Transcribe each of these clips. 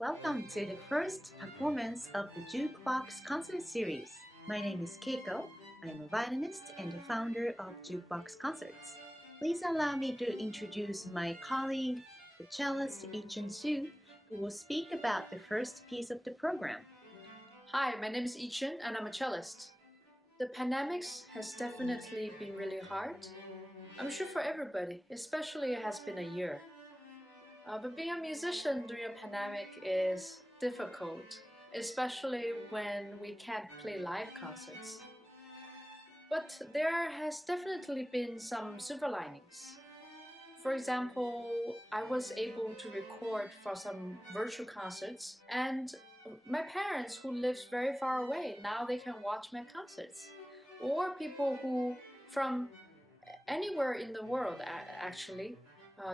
Welcome to the first performance of the Jukebox concert series. My name is Keiko. I am a violinist and the founder of Jukebox Concerts. Please allow me to introduce my colleague, the cellist Qun Xu, who will speak about the first piece of the program. Hi, my name is Yichun and I'm a cellist. The pandemics has definitely been really hard. I'm sure for everybody, especially it has been a year. But being a musician during a pandemic is difficult, especially when we can't play live concerts. But there has definitely been some silver linings. For example, I was able to record for some virtual concerts, and my parents who lives very far away, now they can watch my concerts. Or people who from anywhere in the world actually,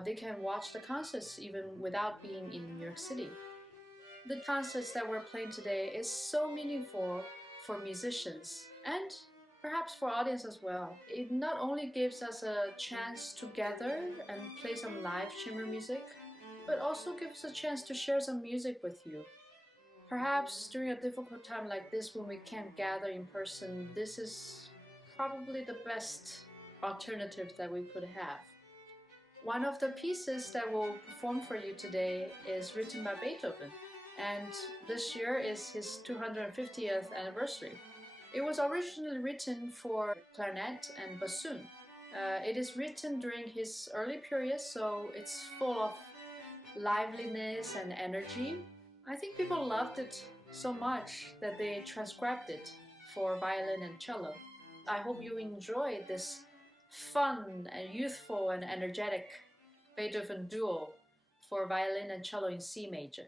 they can watch the concerts even without being in New York City. The concerts that we're playing today is so meaningful for musicians and perhaps for audience as well. It not only gives us a chance to gather and play some live chamber music, but also gives us a chance to share some music with you. Perhaps during a difficult time like this when we can't gather in person, this is probably the best alternative that we could have. One of the pieces that we'll perform for you today is written by Beethoven, and this year is his 250th anniversary. It was originally written for clarinet and bassoon. It is written during his early period, so it's full of liveliness and energy. I think people loved it so much that they transcribed it for violin and cello. I hope you enjoy this fun and youthful and energetic Beethoven duo for violin and cello in C major.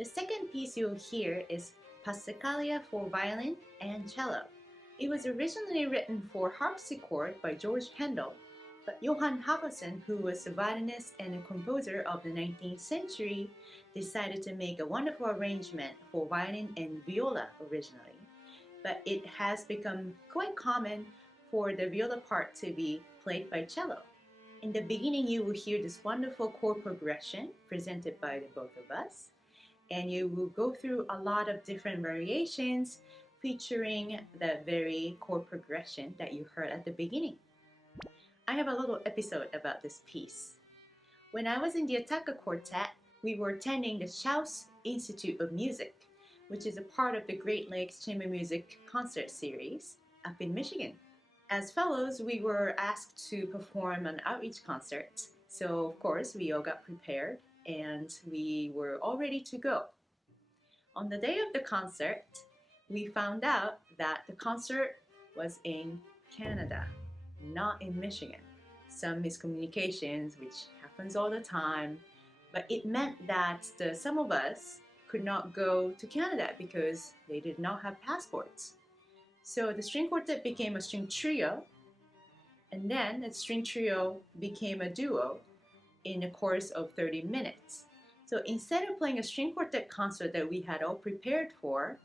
The second piece you'll hear is Passacaglia for violin and cello. It was originally written for harpsichord by George Händel, but Johann Halvorsen, who was a violinist and a composer of the 19th century, decided to make a wonderful arrangement for violin and viola originally. But it has become quite common for the viola part to be played by cello. In the beginning, you will hear this wonderful chord progression presented by the both of us, and you will go through a lot of different variations featuring the very chord progression that you heard at the beginning. I have a little episode about this piece. When I was in the Attacker Quartet, we were attending the Schaus Institute of Music, which is a part of the Great Lakes Chamber Music concert series up in Michigan. As fellows, we were asked to perform an outreach concert, so of course we all got prepared and we were all ready to go. On the day of the concert, we found out that the concert was in Canada, not in Michigan. Some miscommunications, which happens all the time, but it meant that some of us could not go to Canada because they did not have passports. So the string quartet became a string trio, and then the string trio became a duo in a course of 30 minutes. So instead of playing a string quartet concert that we had all prepared for,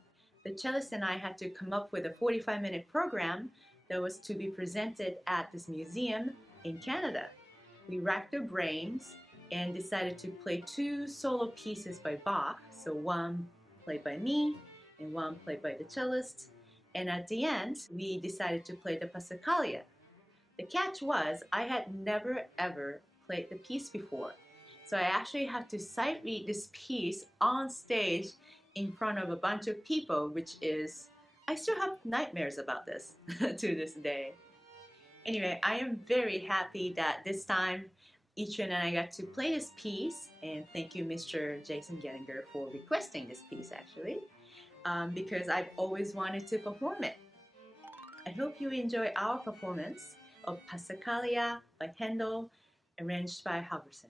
the cellist and I had to come up with a 45-minute program that was to be presented at this museum in Canada. We racked our brains and decided to play two solo pieces by Bach, so one played by me and one played by the cellist. And at the end, we decided to play the Passacaglia. The catch was I had never ever played the piece before. So I actually had to sight read this piece on stage in front of a bunch of people, which is, I still have nightmares about this to this day. Anyway, I am very happy that this time Ichun and I got to play this piece, and thank you Mr. Jason Gettinger for requesting this piece actually, because I've always wanted to perform it. I hope you enjoy our performance of Passacaglia by Händel, arranged by Halvorsen.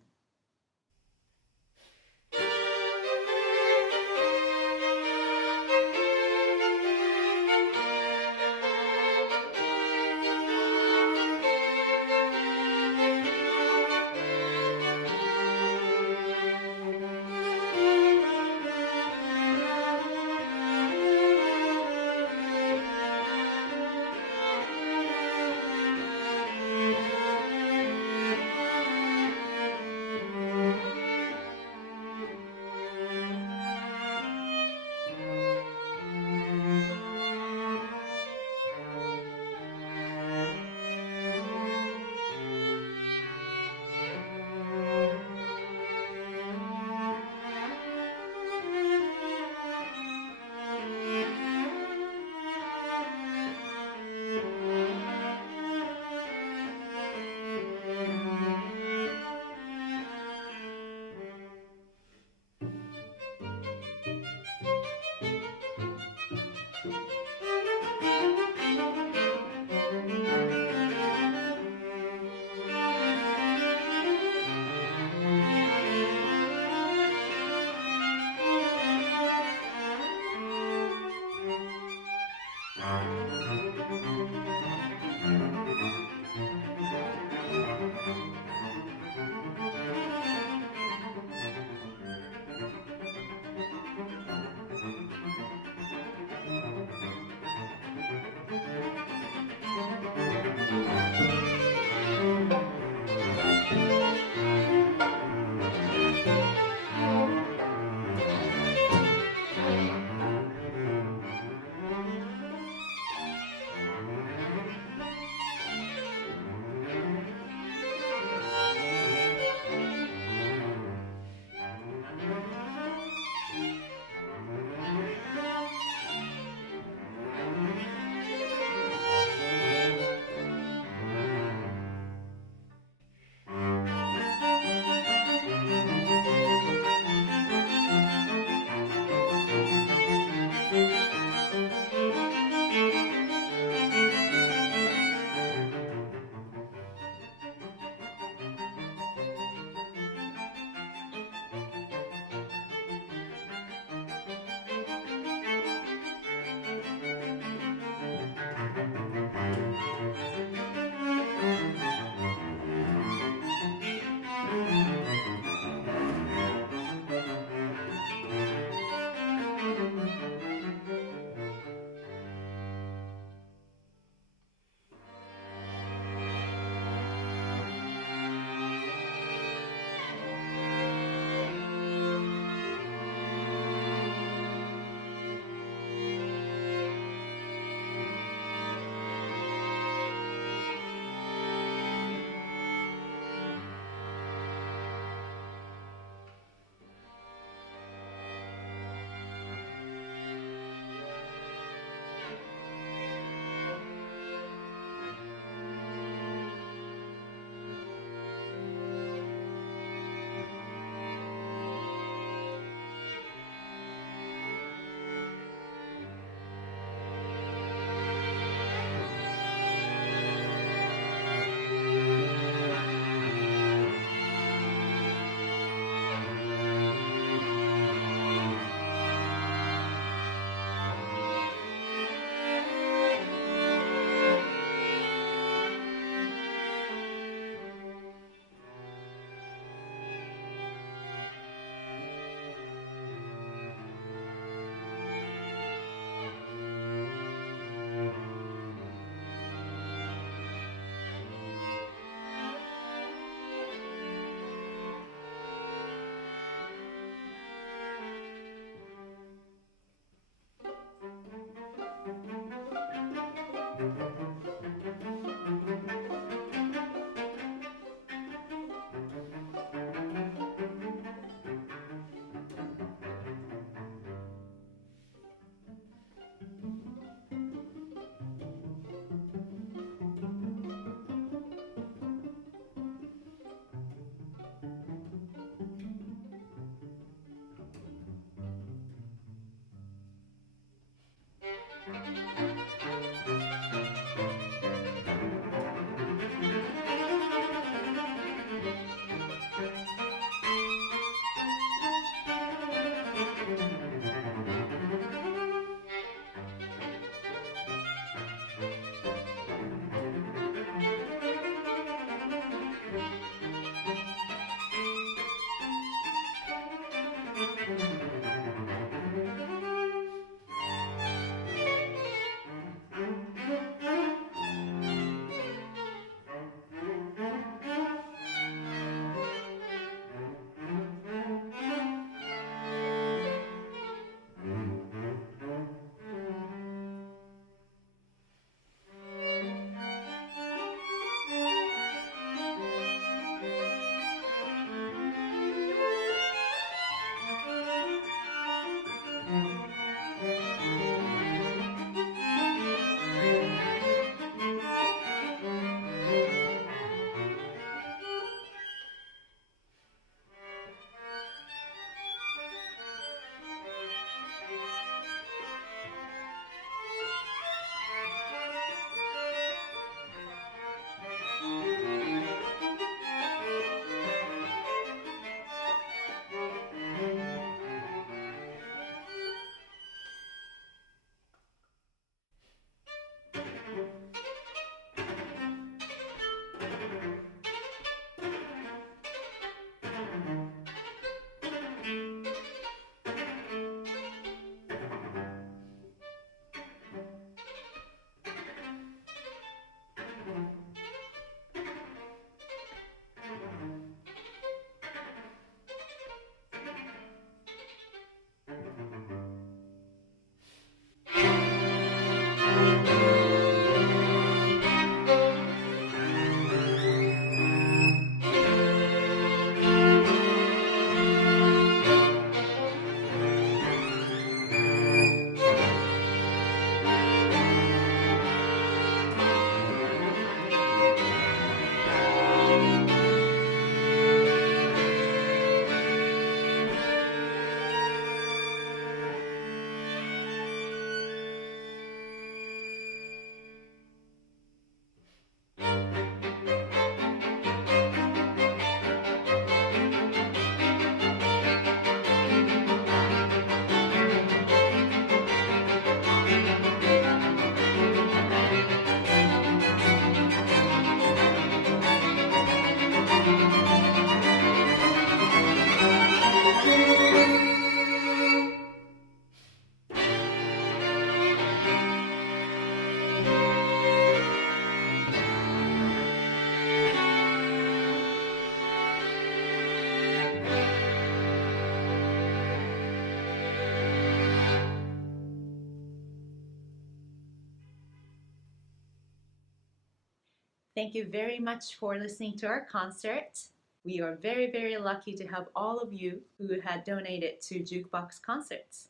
Thank you very much for listening to our concert. We are very, very lucky to have all of you who had donated to Jukebox Concerts.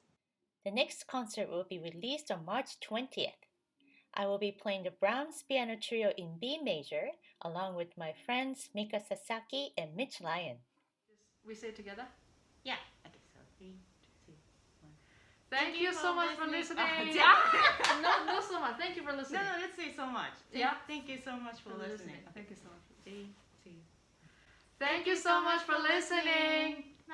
The next concert will be released on March 20th. I will be playing the Brahms Piano Trio in B major, along with my friends Mika Sasaki and Mitch Lyon. We say it together? Yeah, okay, so 3, 2, 1. Thank you so much for listening. No, so much. Thank you for listening. No, let's say so much. Thank you so much for listening. Thank you so much. 3, 2. Thank you so much for listening. Bye.